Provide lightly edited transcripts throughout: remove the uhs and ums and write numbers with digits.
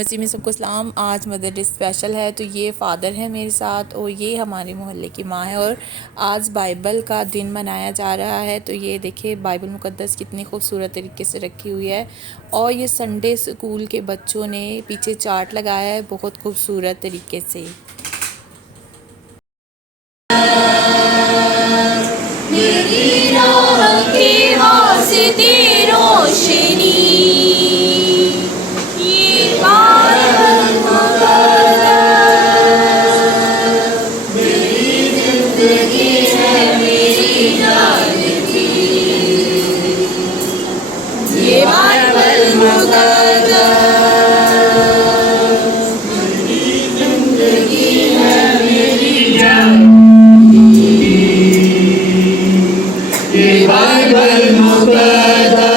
مسیح میں سب کو سلام۔ آج مدر ڈے اسپیشل ہے، تو یہ فادر ہے میرے ساتھ اور یہ ہمارے محلے کی ماں ہے، اور آج بائبل کا دن منایا جا رہا ہے۔ تو یہ دیکھیں بائبل مقدس کتنی خوبصورت طریقے سے رکھی ہوئی ہے، اور یہ سنڈے اسکول کے بچوں نے پیچھے چارٹ لگایا ہے بہت خوبصورت طریقے سے۔ میری راہ کے واسطے روشنی، یہ بائبل مقدس میری زندگی ہے، میری زندگی یہ بائبل مقدس میری زندگی ہے، میری زندگی یہ بائبل مقدس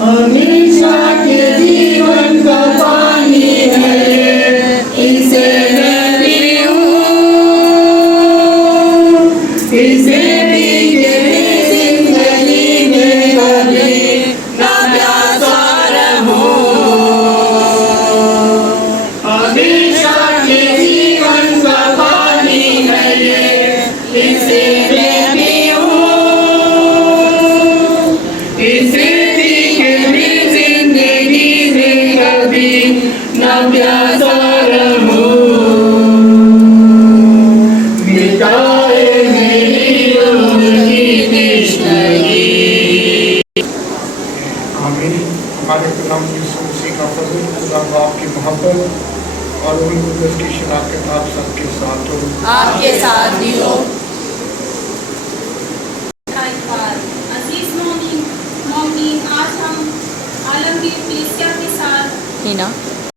ہمیشہ کے جیون کا پانی ہے، اسے میں پیوں، اسے پی کے زندگی میں کبھی نہ پیاسا رہوں۔ ہمیشہ کے جیون کا پانی ہے یہ، اسے میں پیوں، اسے پی کے بھی زندگی میں کبھی نہ پیاسا رہوں۔ مٹائے میری روح کی تشنگی۔ آمین۔ ہمارے کلام یسوع مسیح کا فضل، خدا باپ کی محبت اور روح القدس کی شراکت آپ سب کے ساتھ ہو۔ آپ کے ساتھ بھی ہو۔ عزیز مومنین، آج ہم عالمگیر کلیسیا کے ساتھ ہینا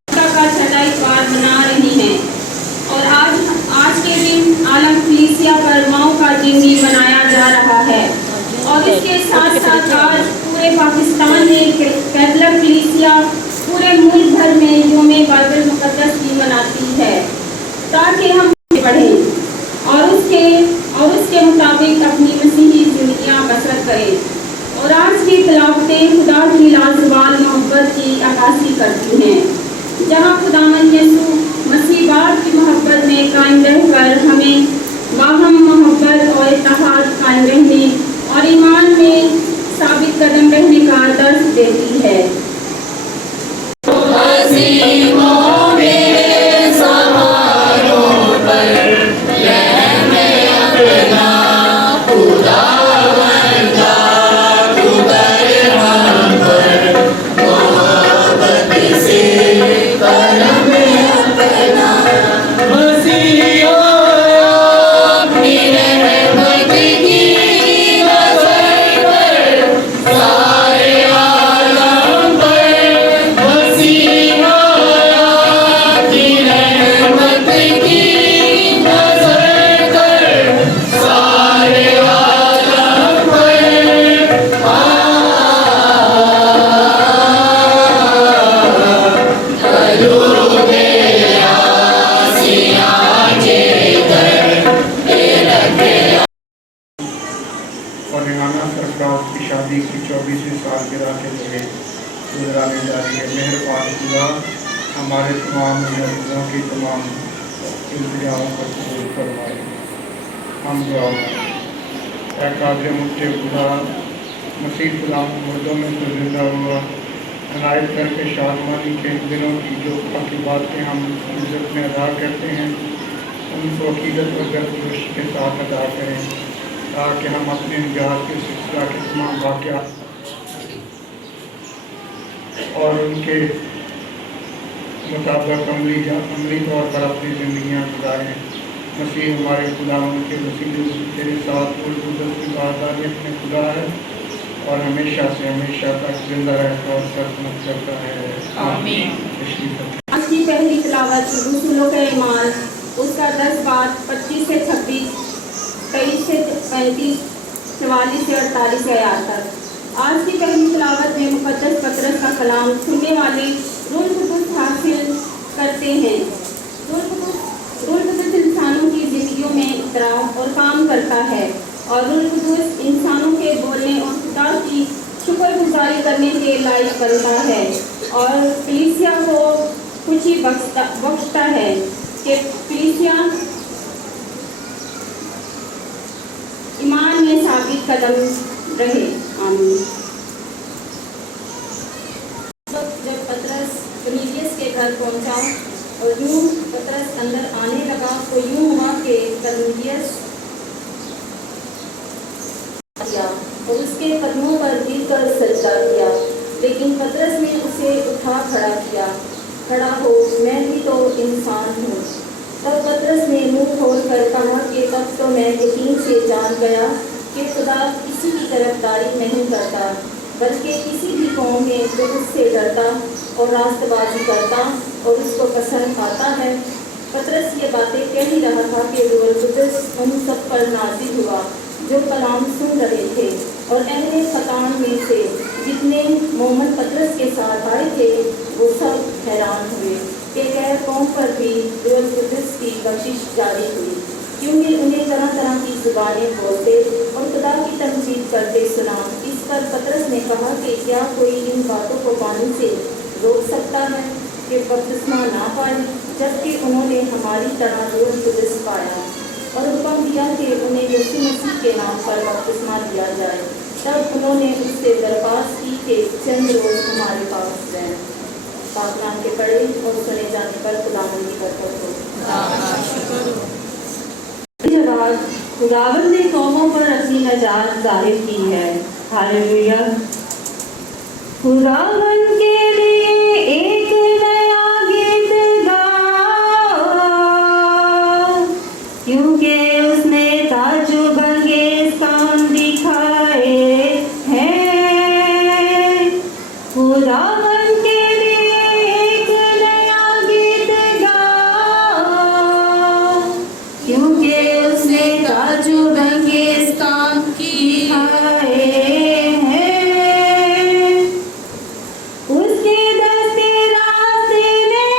کا چھٹا اتوار منا رہے ہیں، اور آج کے دن عالم کلیسیا پر ماؤں کا دن بھی منایا جا رہا ہے، اور اس کے ساتھ ساتھ آج پورے پاکستان میں کیتھولک کلیسیا پورے ملک بھر میں یوم بائبل مقدس بھی مناتی ہے، تاکہ ہم پڑھیں اور اس کے مطابق اپنی مسیحی زندگیاں بسر کریں، اور آج کی تلاوتیں خدا کی لازوال محبت کی عکاسی کرتی ہیں، جہاں خداوند یسوع مسیح باپ کی محبت میں قائم رہ کر ہمیں باہم محبت اور اتحاد قائم رہنے اور ایمان میں ثابت قدم رہنے کا درس دیتی ہے۔ فنانہ سرفراز کی شادی کی 24ویں سالگرہ کے لیے گزرانے جا رہی ہے۔ مہربان خدا ہمارے تمام مریضوں کی تمام التجاؤں کو قبول فرمائے۔ ہم دعا کریں۔ اے قادر مجھے خدا، مسیح غلام مردوں میں سے زندہ ہوا، عنایت کر کے شادمانی کے دنوں کی جو باقی باتیں ہم عزت میں ادا کرتے ہیں، ان کو عقیدت و گرمجوشی کے ساتھ ادا کریں، تاکہ ہم اپنے نجات کے سلسلہ کے تمام واقعات اور ان کے مطابق عملی طور پر اپنی زندگیاں گزاریں۔ مسیح ہمارے خداوند کے وسیلے سے تیرے ساتھ القدس کی وحدانیت میں خدا ہے، اور ہمیشہ سے ہمیشہ تک زندہ رہتا اور سلطنت کرتا ہے۔ آمین۔ آج کی پہلی تلاوت رسولوں کا ایمان، اس کا 10 بات 25 سے 26، 23 سے 35، 44 سے 48 آیات تک۔ آج کی پہلی تلاوت میں مقدس پطرس کا کلام سننے والے روح القدس حاصل کرتے ہیں۔ روح القدس انسانوں کی زندگیوں میں اتراؤ اور کام کرتا ہے، اور روح القدس انسانوں کے بولنے اور خدا کی شکر گزاری کرنے کے لائق بنتا ہے۔ اور کلیسیا کو کچھ ہی بخشتا ہے کہ کلیسیا ایمان میں ثابت قدم رہے. آمین. جب پطرس کرنیلیس کے گھر پہنچا اور یوں پطرس اندر آنے لگا تو یوں ہوا کہ کرنیلیس اور اس کے قدموں پر گر کر سجدہ کیا. لیکن پطرس نے اسے اٹھا کھڑا کیا. کھڑا ہو، میں بھی تو انسان ہوں. تب پطرس نے منہ کھول کر کہا کہ تب تو میں یقین سے جان گیا کہ خدا کسی کی طرفداری نہیں کرتا بلکہ کسی بھی قوم میں جو اس سے ڈرتا اور راست بازی کرتا اور اس کو پسند آتا ہے. پطرس یہ باتیں کہہ ہی رہا تھا کہ روح القدس ان سب پر نازل ہوا جو کلام سن رہے تھے، اور اہل خطان میں سے جتنے مومن پطرس کے ساتھ آئے تھے وہ سب حیران ہوئے کہ غیر قوم پر بھی روح القدس کی بخشش جاری ہوئی، کیونکہ انہیں طرح طرح کی زبانیں بولتے اور خدا کی تمجید کرتے سنا. اس پر پطرس نے کہا کہ کیا کوئی ان باتوں کو پانی سے روک سکتا ہے کہ بپتسمہ نہ پائے جبکہ انہوں نے ہماری طرح روح القدس پایا؟ اور حکم دیا کہ انہیں یسوع مسیح کے نام پر بپتسمہ دیا جائے. تب انہوں نے اس سے درخواست کی کہ چند روز ہمارے پاس رہیں. پاک نام کے پڑھے اور سنے جانے پر خداوند کی برکت ہو. جواب: خداوند نے قوموں پر اپنی نجات ظاہر کی ہے. ہاللیلویا. خداوند کے لیے ایک نیا گیت گاؤ، کیونکہ اس نے تعجب انگیز کام دکھائے ہیں. خداوند کے لیے ایک نیا گیت گاؤ، کیونکہ اس نے تعجب انگیز کام دکھائے ہیں. اس کے دستے راستے نے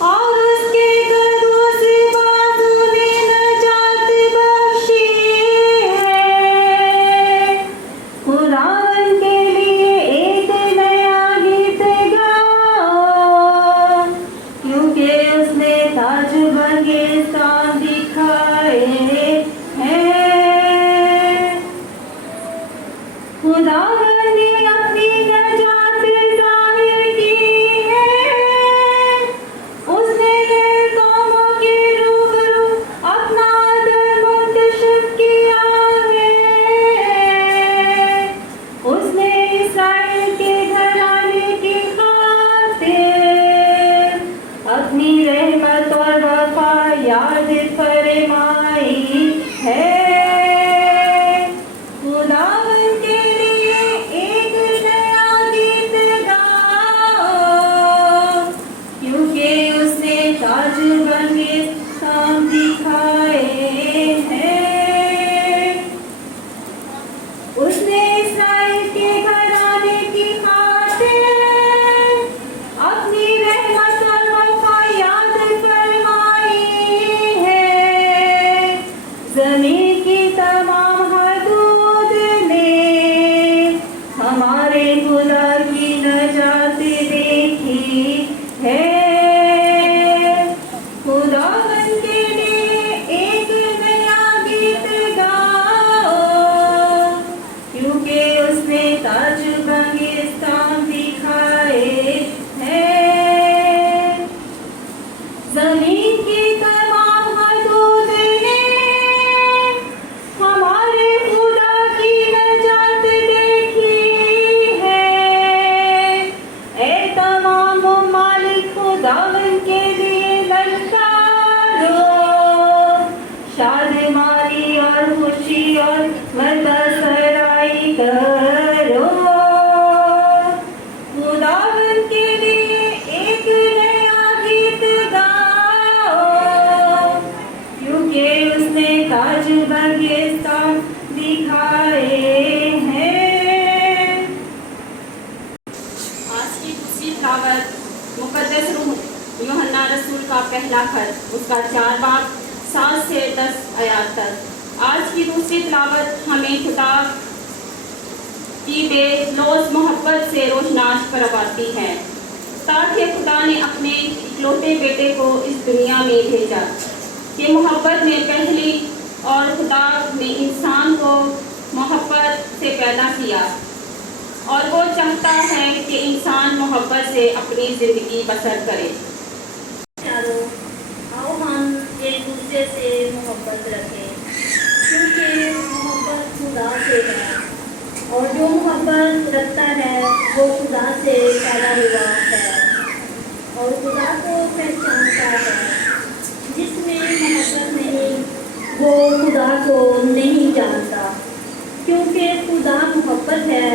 اور اس کے قدموں سے بازو نے نجات بخشی ہے. خداوند کے لیے ایک نیا گیت گاؤ، کیونکہ اس نے تعجب انگیز کام دکھائے ہیں. خداوند نے اپنی نجات ظاہر کی ہے. اس نے غیر قوموں کے روبرو اپنا عدل منتشر کیا ہے. اس نے اسرائیل کے گھرانے کی خاطر اپنی رحمت اور وفا یاد فرمائی ہے. خداوند کے لیے ایک نیا گیت گاؤ، کیونکہ اس نے تعجب انگیز کام دکھائے ہیں. اس نے اسرائیل کے گھرانے کی خاطر اپنی رحمت اور وفا یاد فرمائی ہے. زمین کی تمام حدود نے ہمارے خدا کی نجات دیکھی ہے. خداوند کے لیے ایک نیا گیت گاؤ، کیونکہ اس نے تعجب انگیز کام دکھائے ہیں. زمین کی تمام حدود نے ہمارے خدا کی نجات دیکھی ہے. اے تمام ممالک خداوند کے لیے للکارو، شادمانی اور خوشی اور متسرائی کرو. خداوند کے لیے ایک نیا گیت گاؤ، کیونکہ اس نے تعجب انگیز کام دکھائے ہیں. آج کی دوسری تلاوت مقدس روح یوحنا رسول کا پہلا خط، اس کا 4 باب 7 سے 10 آیات تک. آج کی دوسری تلاوت ہمیں خدا کی بے لوث محبت سے روشناس کرواتی ہے، تاکہ خدا نے اپنے اکلوتے بیٹے کو اس دنیا میں بھیجا کہ محبت میں پہلی، اور خدا نے انسان کو محبت سے پیدا کیا اور وہ چاہتا ہے کہ انسان محبت سے اپنی زندگی بسر کرے۔ آؤ ہم ایک دوسرے سے محبت رکھیں، کیونکہ محبت خدا سے ہے، اور جو محبت رکھتا ہے وہ خدا سے پیدا ہوا ہے اور خدا کو پہچانتا ہے۔ جس میں محبت نہیں وہ خدا کو نہیں جانتا، کیونکہ خدا محبت ہے،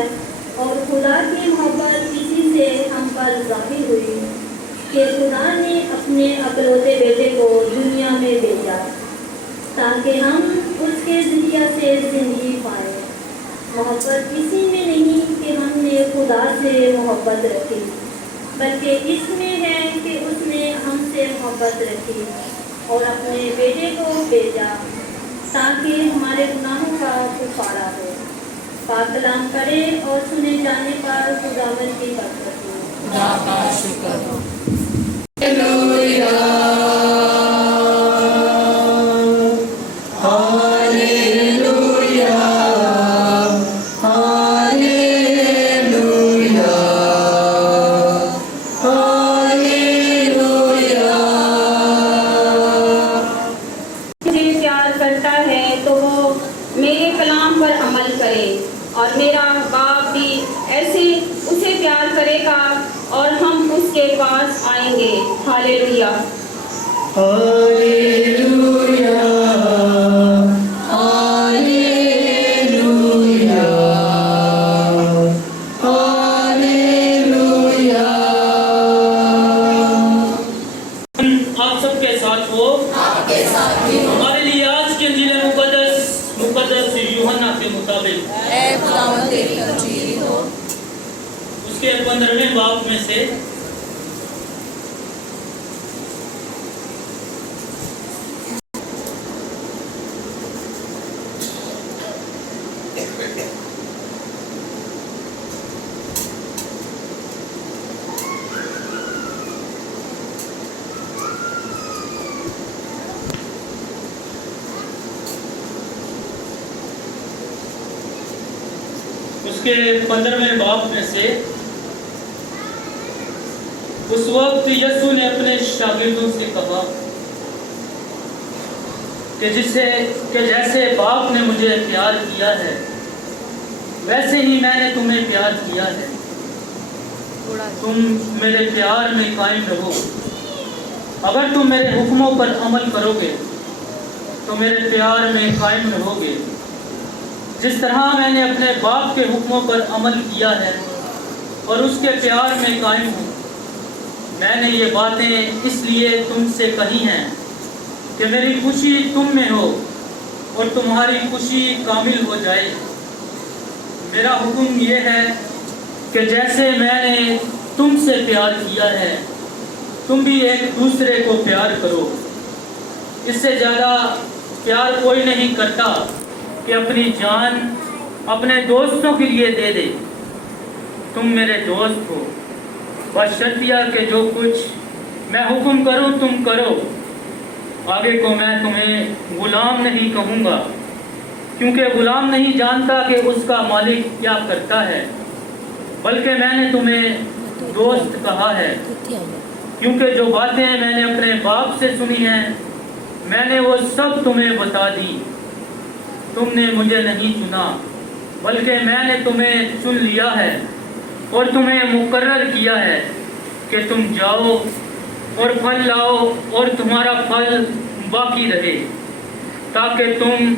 اور خدا کی محبت اسی سے ہم پر ظاہر ہوئی کہ خدا نے اپنے اکلوتے بیٹے کو دنیا میں بھیجا تاکہ ہم اس کے ذریعہ سے زندگی پائیں۔ محبت اسی میں نہیں کہ ہم نے خدا سے محبت رکھی، بلکہ اس میں ہے کہ اس نے ہم سے محبت رکھی اور اپنے بیٹے کو بھیجا تاکہ ہمارے گناہوں کا کفارہ ہو۔ پاک کلام کرے اور سنے جانے پر خداوند کی برکت ہو۔ خدا کا شکر ہو۔ مجھے پیار کرتا ہے تو وہ میرے کلام پر عمل کرے، اور میرا باپ بھی ایسے اسے پیار کرے گا اور ہم اس کے پاس آئیں گے۔ ہاللیلویا۔ آپ سب کے ساتھ ہو۔ ہمارے لیے آج کی انجیل مقدس یوحنا کے مطابق اے خداوند تیری انجیل ہو۔ اس کے 15ویں باب میں سے اس کے 15ویں باب میں سے اس وقت یسوع نے اپنے شاگردوں سے کہا کہ جیسے باپ نے مجھے پیار کیا ہے ویسے ہی میں نے تمہیں پیار کیا ہے، تم میرے پیار میں قائم رہو۔ اگر تم میرے حکموں پر عمل کرو گے تو میرے پیار میں قائم رہو گے، جس طرح میں نے اپنے باپ کے حکموں پر عمل کیا ہے اور اس کے پیار میں قائم ہوں۔ میں نے یہ باتیں اس لیے تم سے کہی ہیں کہ میری خوشی تم میں ہو اور تمہاری خوشی کامل ہو جائے۔ میرا حکم یہ ہے کہ جیسے میں نے تم سے پیار کیا ہے تم بھی ایک دوسرے کو پیار کرو۔ اس سے زیادہ پیار کوئی نہیں کرتا کہ اپنی جان اپنے دوستوں کے لیے دے دے۔ تم میرے دوست ہو بشرطیہ کہ جو کچھ میں حکم کروں تم کرو۔ آگے کو میں تمہیں غلام نہیں کہوں گا، کیونکہ غلام نہیں جانتا کہ اس کا مالک کیا کرتا ہے، بلکہ میں نے تمہیں دوست کہا ہے، کیونکہ جو باتیں میں نے اپنے باپ سے سنی ہیں میں نے وہ سب تمہیں بتا دی۔ تم نے مجھے نہیں چنا بلکہ میں نے تمہیں چن لیا ہے اور تمہیں مقرر کیا ہے کہ تم جاؤ اور پھل لاؤ اور تمہارا پھل باقی رہے، تاکہ تم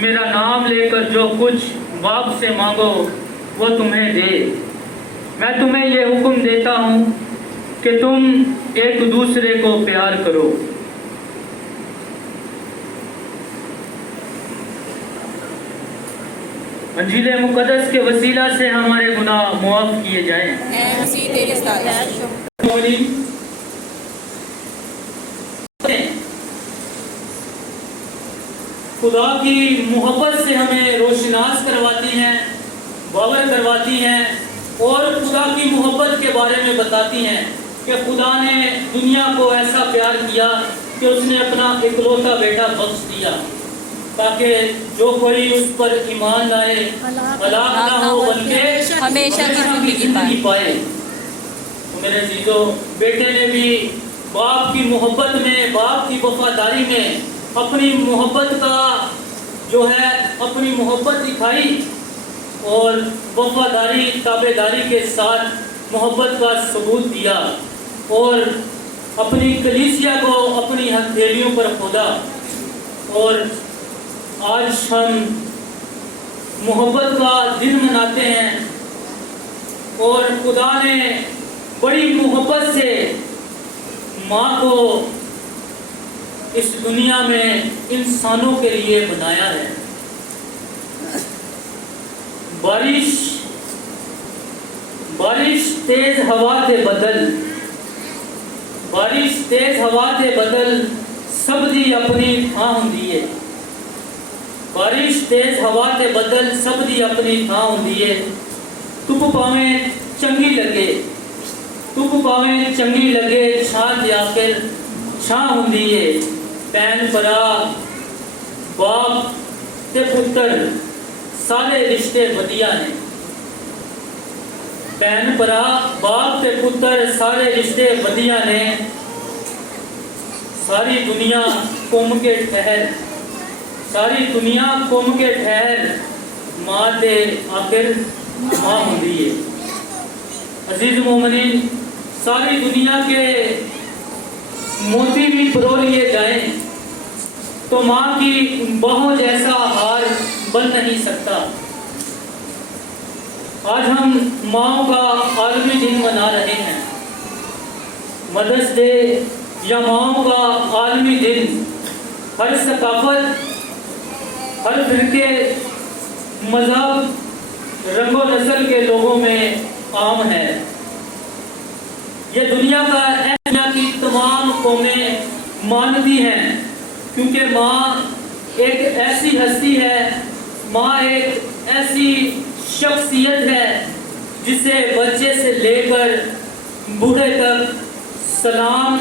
میرا نام لے کر جو کچھ باپ سے مانگو وہ تمہیں دے۔ میں تمہیں یہ حکم دیتا ہوں کہ تم ایک دوسرے کو پیار کرو۔ انجیل مقدس کے وسیلہ سے ہمارے گناہ معاف کیے جائیں۔ اے مسیح تیری ستائش ہو۔ خدا کی محبت سے ہمیں روشناس کرواتی ہیں باور کرواتی ہیں اور خدا کی محبت کے بارے میں بتاتی ہیں کہ خدا نے دنیا کو ایسا پیار کیا کہ اس نے اپنا اکلوتا بیٹا بخش دیا تاکہ جو کوئی اس پر ایمان لائے ہلاک نہ ہو بلکہ ہمیشہ کی زندگی پائے۔ تو میرے عزیزو، بیٹے نے بھی باپ کی محبت میں، باپ کی وفاداری میں اپنی محبت کا جو ہے اپنی محبت دکھائی اور وفاداری تابعداری کے ساتھ محبت کا ثبوت دیا اور اپنی کلیسیا کو اپنی ہتھیلیوں پر کھودا۔ اور آج ہم محبت کا دن مناتے ہیں اور خدا نے بڑی محبت سے ماں کو اس دنیا میں انسانوں کے لیے بنایا ہے۔ بارش تیز ہوا کے بدل، بارش تیز ہوا کے بدل سب دی اپنی تھاں ہوندی ہے۔ بارش تیز ہوا کے بدل سب دی اپنی تھاں ہوندی ہے۔ تپ پاویں چنگی لگے، تپ پاویں چنگی لگے، چھاں دے آخر چھاں ہوندی ہے۔ بہن برا باپ تے پتر سارے رشتے ودیا نے۔ بہن برا باپ تے پتر سارے رشتے ودیا نے۔ ساری دنیا قوم کے ٹھہر، ساری دنیا قوم کے ٹھہر، ماں تے آخر ماں ہوندی ہے۔ عزیز مومنین، ساری دنیا کے موتی بھی پرو لیے جائیں تو ماں کی باہوں جیسا ہار بن نہیں سکتا۔ آج ہم ماں کا عالمی دن منا رہے ہیں، مدرس ڈے یا ماں کا عالمی دن۔ ہر ثقافت، ہر فرقے، مذہب، رنگ و نسل کے لوگوں میں عام ہے۔ یہ دنیا کی تمام قومیں مانتی ہیں کیونکہ ماں ایک ایسی ہستی ہے، ماں ایک ایسی شخصیت ہے جسے بچے سے لے کر بوڑھے تک سلام،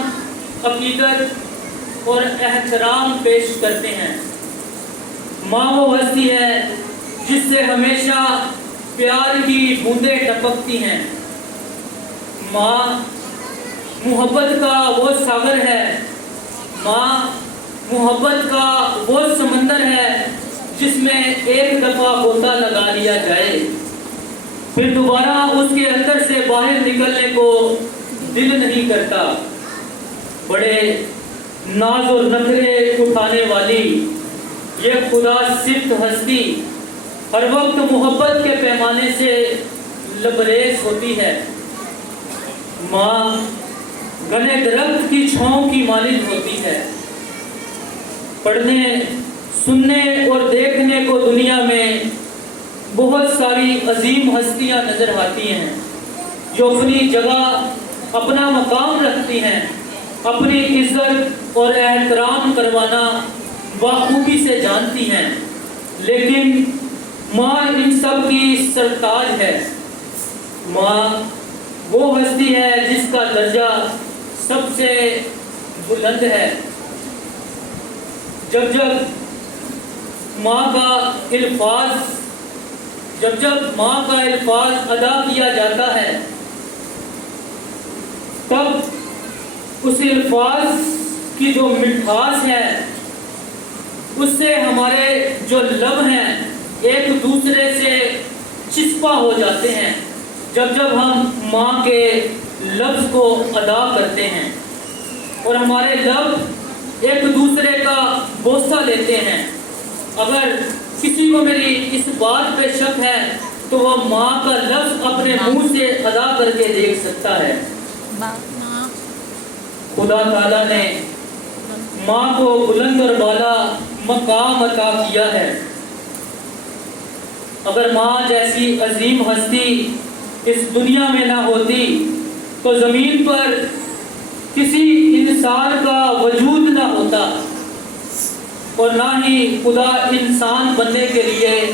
عقیدت اور احترام پیش کرتے ہیں۔ ماں وہ ہستی ہے جس سے ہمیشہ پیار کی بوندیں ٹپکتی ہیں۔ ماں محبت کا وہ ساگر ہے، ماں محبت کا وہ سمندر ہے جس میں ایک دفعہ غوطہ لگا لیا جائے پھر دوبارہ اس کے اندر سے باہر نکلنے کو دل نہیں کرتا۔ بڑے ناز و نخرے اٹھانے والی یہ خدا صفت ہستی ہر وقت محبت کے پیمانے سے لبریز ہوتی ہے۔ ماں گھنے درخت کی چھاؤں کی مانند ہوتی ہے۔ پڑھنے، سننے اور دیکھنے کو دنیا میں بہت ساری عظیم ہستیاں نظر آتی ہیں جو اپنی جگہ، اپنا مقام رکھتی ہیں، اپنی عزت اور احترام کروانا بخوبی سے جانتی ہیں، لیکن ماں ان سب کی سرتاج ہے۔ ماں وہ ہستی ہے جس کا درجہ سب سے بلند ہے۔ جب ماں کا الفاظ ادا کیا جاتا ہے تب اس الفاظ کی جو مٹھاس ہے اس سے ہمارے جو لب ہیں ایک دوسرے سے چسپا ہو جاتے ہیں جب ہم ماں کے لفظ کو ادا کرتے ہیں اور ہمارے لب ایک دوسرے کا بوسہ لیتے ہیں۔ اگر کسی کو میری اس بات پہ شک ہے تو وہ ماں کا لفظ اپنے منہ سے ادا کر کے دیکھ سکتا ہے۔ خدا تعالیٰ نے ماں کو بلند اور بالا مقام عطا کیا ہے۔ اگر ماں جیسی عظیم ہستی اس دنیا میں نہ ہوتی تو زمین پر کسی انسان کا وجود نہ ہوتا اور نہ ہی خدا انسان بننے کے لیے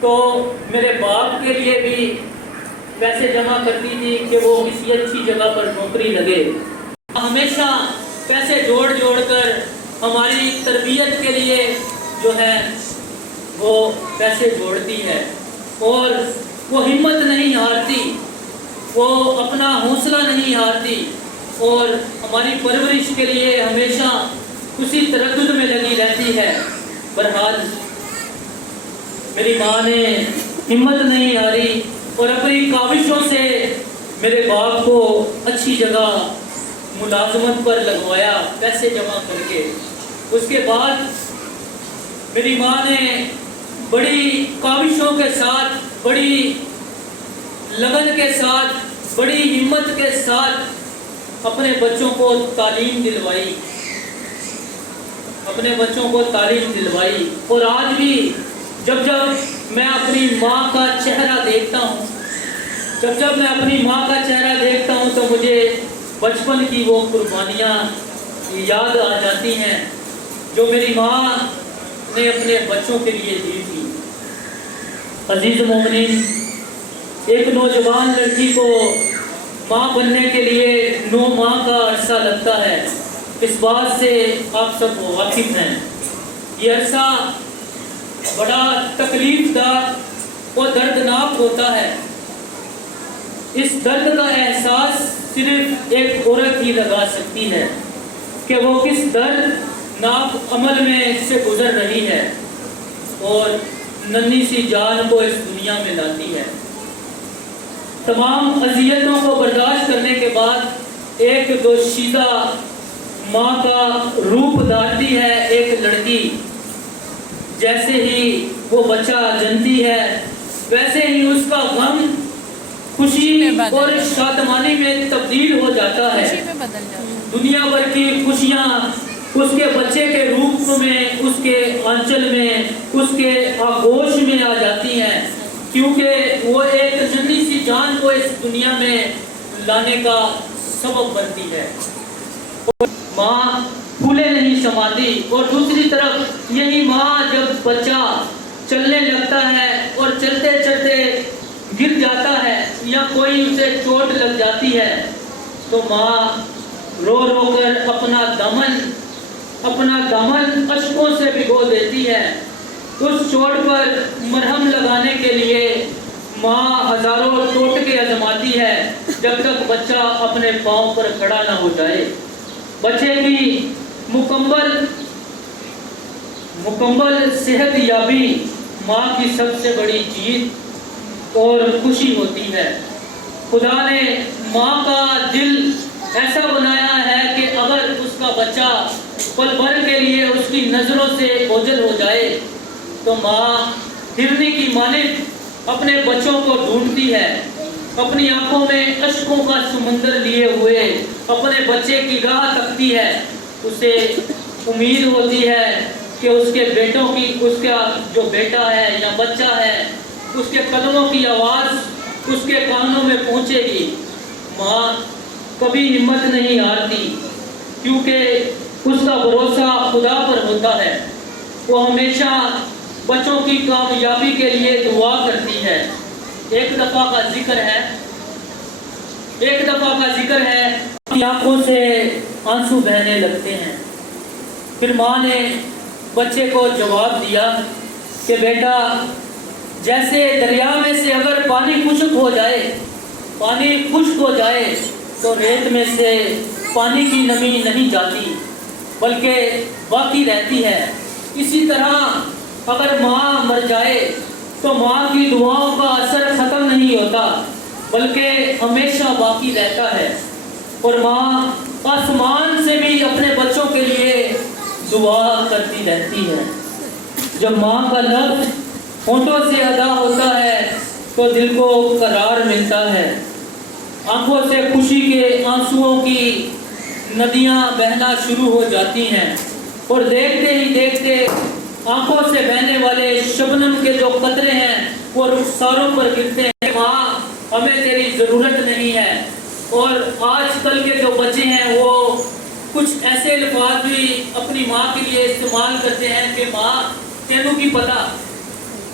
تو میرے باپ کے لیے بھی پیسے جمع کرتی تھی کہ وہ کسی اچھی جگہ پر نوکری لگے. ہمیشہ پیسے جوڑ جوڑ کر ہماری تربیت کے لیے جو ہے وہ پیسے جوڑتی ہے اور وہ ہمت نہیں ہارتی, وہ اپنا حوصلہ نہیں ہارتی اور ہماری پرورش کے لیے ہمیشہ اسی تردد میں لگی رہتی ہے. بہرحال میری ماں نے ہمت نہیں ہاری اور اپنی کاوشوں سے میرے باپ کو اچھی جگہ ملازمت پر لگوایا پیسے جمع کر کے. اس کے بعد میری ماں نے بڑی کاوشوں کے ساتھ, بڑی لگن کے ساتھ, بڑی ہمت کے ساتھ اپنے بچوں کو تعلیم دلوائی, اپنے بچوں کو تعلیم دلوائی. اور آج بھی جب میں اپنی ماں کا چہرہ دیکھتا ہوں, جب میں اپنی ماں کا چہرہ دیکھتا ہوں تو مجھے بچپن کی وہ قربانیاں یاد آ جاتی ہیں جو میری ماں نے اپنے بچوں کے لیے دی تھی. عزیز مومنین, ایک نوجوان لڑکی کو ماں بننے کے لیے 9 ماہ کا عرصہ لگتا ہے. اس بات سے آپ سب واقف ہیں. یہ عرصہ بڑا تکلیف دہ اور دردناک ہوتا ہے. اس درد کا احساس صرف ایک عورت ہی لگا سکتی ہے کہ وہ کس دردناک عمل میں سے گزر رہی ہے اور ننھی سی جان کو اس دنیا میں لاتی ہے. تمام اذیتوں کو برداشت کرنے کے بعد ایک دوشیزہ ماں کا روپ دھارتی ہے ایک لڑکی. جیسے ہی وہ بچہ جنتی ہے ویسے ہی اس کا غم خوشی اور شادمانی میں تبدیل ہو جاتا ہے. دنیا بھر کی خوشیاں اس کے بچے کے روپ میں, اس کے آنچل میں, اس کے آغوش میں آ جاتی ہیں, کیونکہ وہ ایک ننھی سی جان کو اس دنیا میں لانے کا سبب بنتی ہے. ماں پھولے نہیں سماتی اور دوسری طرف یہی ماں جب بچہ چلنے لگتا ہے اور چلتے چلتے گر جاتا ہے یا کوئی اسے چوٹ لگ جاتی ہے تو ماں رو رو کر اپنا دامن اشکوں سے بھگو دیتی ہے. اس چوٹ پر مرہم لگانے کے لیے ماں ہزاروں ٹوٹکے آزماتی ہے جب تک بچہ اپنے پاؤں پر کھڑا نہ ہو جائے. بچے کی مکمل صحت یابی ماں کی سب سے بڑی چیز اور خوشی ہوتی ہے. خدا نے ماں کا دل ایسا بنایا ہے کہ اگر اس کا بچہ پل بھر کے لیے اس کی نظروں سے اوجھل ہو جائے تو ماں ہرنی کی مانند اپنے بچوں کو ڈھونڈتی ہے, اپنی آنکھوں میں اشکوں کا سمندر لیے ہوئے اپنے بچے کی راہ تکتی ہے. اسے امید ہوتی ہے کہ اس کے بیٹوں کی, اس کا جو بیٹا ہے یا بچہ ہے, اس کے قدموں کی آواز اس کے کانوں میں پہنچے گی. ماں کبھی ہمت نہیں ہارتی کیونکہ اس کا بھروسہ خدا پر ہوتا ہے. وہ ہمیشہ بچوں کی کامیابی کے لیے دعا کرتی ہے. ایک دفعہ کا ذکر ہے کہ آنکھوں سے آنسو بہنے لگتے ہیں. پھر ماں نے بچے کو جواب دیا کہ بیٹا, جیسے دریا میں سے اگر پانی خشک ہو جائے تو ریت میں سے پانی کی نمی نہیں جاتی بلکہ باقی رہتی ہے. اسی طرح اگر ماں مر جائے تو ماں کی دعاؤں کا اثر ختم نہیں ہوتا بلکہ ہمیشہ باقی رہتا ہے. اور ماں آسمان سے بھی اپنے بچوں کے لیے دعا کرتی رہتی ہے. جب ماں کا لفظ ہونٹوں سے ادا ہوتا ہے تو دل کو قرار ملتا ہے. آنکھوں سے خوشی کے آنسوؤں کی ندیاں بہنا شروع ہو جاتی ہیں اور دیکھتے ہی دیکھتے آنکھوں سے بہنے والے شبنم کے جو قطرے ہیں وہ رخساروں پر گرتے ہیں. ماں ہمیں تیری ضرورت نہیں ہے. اور آج کل کے جو بچے ہیں وہ کچھ ایسے الفاظ بھی اپنی ماں کے لیے استعمال کرتے ہیں کہ ماں تینوں کی پتہ